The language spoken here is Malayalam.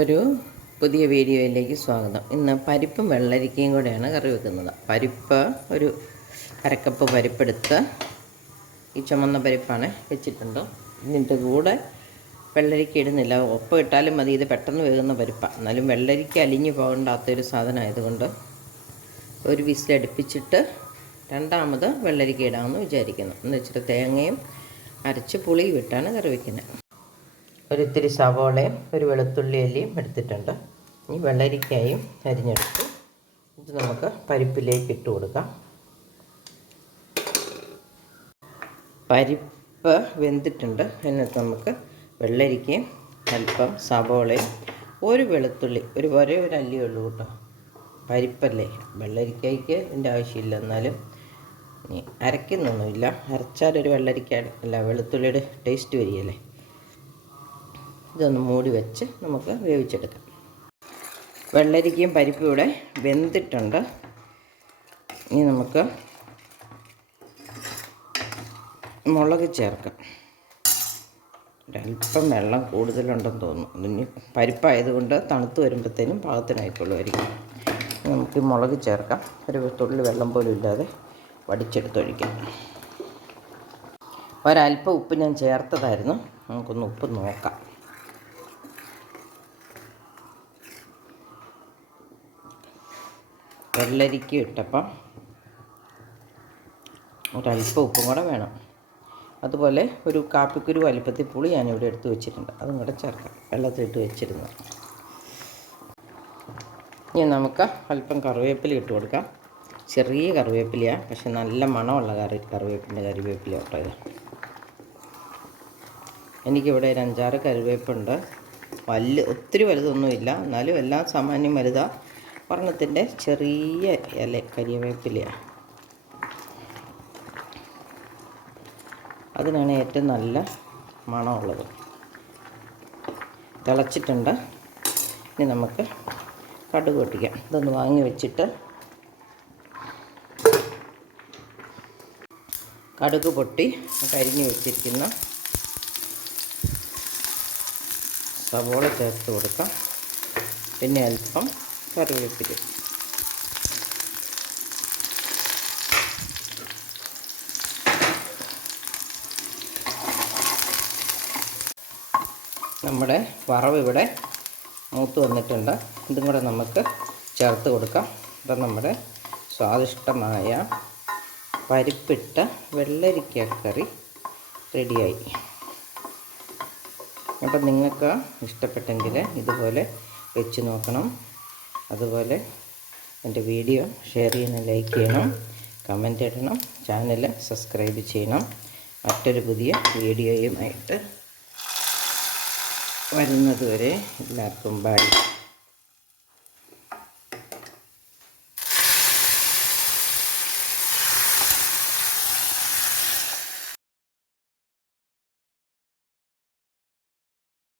ഒരു പുതിയ വീഡിയോയിലേക്ക് സ്വാഗതം. ഇന്ന് പരിപ്പും വെള്ളരിക്കയും കൂടെയാണ് കറി വെക്കുന്നത്. പരിപ്പ് ഒരു അരക്കപ്പ് പരിപ്പെടുത്ത്, ഈ ചുമന്ന പരിപ്പാണ് വെച്ചിട്ടുണ്ട്. ഇതിൻ്റെ കൂടെ വെള്ളരിക്ക ഇടുന്നില്ല, ഒപ്പം ഇട്ടാലും മതി. ഇത് പെട്ടെന്ന് വേകുന്ന പരിപ്പാണ്. എന്നാലും വെള്ളരിക്ക അലിഞ്ഞു പോകണ്ടാത്തൊരു സാധനമായതുകൊണ്ട് ഒരു വിസിലടുപ്പിച്ചിട്ട് രണ്ടാമത് വെള്ളരിക്ക ഇടാമെന്ന് വിചാരിക്കുന്നു. എന്ന് വെച്ചിട്ട് തേങ്ങയും അരച്ച് പുളി വിട്ടാണ് കറി വയ്ക്കുന്നത്. ഒരിത്തിരി സവോളയും ഒരു വെളുത്തുള്ളി അല്ലിയും എടുത്തിട്ടുണ്ട്. ഈ വെള്ളരിക്കായും അരിഞ്ഞെടുത്ത് ഇത് നമുക്ക് പരിപ്പിലേക്ക് ഇട്ട് കൊടുക്കാം. പരിപ്പ് വെന്തിട്ടുണ്ട്. എന്നിട്ട് നമുക്ക് വെള്ളരിക്കയും അല്പം സവോളയും ഒരു വെളുത്തുള്ളി ഒരു അല്ലിയേ ഉള്ളൂ കേട്ടോ. പരിപ്പല്ലേ, വെള്ളരിക്കയ്ക്ക് ഇതിൻ്റെ ആവശ്യമില്ല. എന്നാലും ഇനി അരയ്ക്കുന്നൊന്നുമില്ല. അരച്ചാലൊരു വെള്ളരിക്ക അല്ല വെളുത്തുള്ളിയുടെ ടേസ്റ്റ് വരികയല്ലേ. ഇതൊന്ന് മൂടി വെച്ച് നമുക്ക് വേവിച്ചെടുക്കാം. വെള്ളരിക്കയും പരിപ്പും ഇവിടെ വെന്തിട്ടുണ്ട്. ഇനി നമുക്ക് മുളക് ചേർക്കാം. ഒരല്പം വെള്ളം കൂടുതലുണ്ടെന്ന് തോന്നുന്നു. ഇനി പരിപ്പായതുകൊണ്ട് തണുത്ത് വരുമ്പോഴത്തേനും പാകത്തിനായിക്കൊള്ളുമായിരിക്കും. നമുക്ക് മുളക് ചേർക്കാം. ഒരു തുള്ളി വെള്ളം പോലും ഇല്ലാതെ വടിച്ചെടുത്തൊഴിക്കാം. ഒരല്പം ഉപ്പ് ഞാൻ ചേർത്തതായിരുന്നു. നമുക്കൊന്ന് ഉപ്പ് നോക്കാം. വെള്ളരിക്ക ഇട്ടപ്പം ഒരല്പം ഉപ്പും കൂടെ വേണം. അതുപോലെ ഒരു കാപ്പിക്കുരു വലിപ്പത്തിൽ പുളി ഞാനിവിടെ എടുത്ത് വെച്ചിട്ടുണ്ട്. അതും കൂടെ ചേർക്കാം. വെള്ളത്തിലിട്ട് വെച്ചിരുന്നു. ഇനി നമുക്ക് അല്പം കറിവേപ്പില ഇട്ട് കൊടുക്കാം. ചെറിയ കറിവേപ്പിലയാണ്, പക്ഷെ നല്ല മണമുള്ള കറിവേപ്പില കേട്ടോ ഇത്. എനിക്കിവിടെ ഒരു 5-6 കറിവേപ്പുണ്ട്. ഒത്തിരി വലുതൊന്നുമില്ല, എന്നാലും എല്ലാം സാമാന്യം വലുതാണ്. ഒരെണ്ണത്തിൻ്റെ ചെറിയ ഇല കരിവേപ്പിലയാണ്. അതിനാണ് ഏറ്റവും നല്ല മണമുള്ളത്. തിളച്ചിട്ടുണ്ട്. ഇനി നമുക്ക് കടുക് പൊട്ടിക്കാം. ഇതൊന്ന് വാങ്ങി വെച്ചിട്ട് കടുക് പൊട്ടി കരിഞ്ഞ് വെച്ചിരിക്കുന്ന സവോള ചേർത്ത് കൊടുക്കാം. പിന്നെ അല്പം കറിവേപ്പില. നമ്മുടെ വറവ് ഇവിടെ മൂത്ത് വന്നിട്ടുണ്ട്. ഇതും കൂടെ നമുക്ക് ചേർത്ത് കൊടുക്കാം. അപ്പം നമ്മുടെ സ്വാദിഷ്ടമായ പരിപ്പിട്ട വെള്ളരിക്ക കറി റെഡിയായി. അപ്പം നിങ്ങൾക്ക് ഇഷ്ടപ്പെട്ടെങ്കിൽ ഇതുപോലെ വെച്ച് നോക്കണം. അതുപോലെ എൻ്റെ വീഡിയോ ഷെയർ ചെയ്യണം, ലൈക്ക് ചെയ്യണം, കമൻ്റ് ഇടണം, ചാനൽ സബ്സ്ക്രൈബ് ചെയ്യണം. മറ്റൊരു പുതിയ വീഡിയോയുമായിട്ട് വരുന്നതുവരെ എല്ലാവർക്കും ബൈ.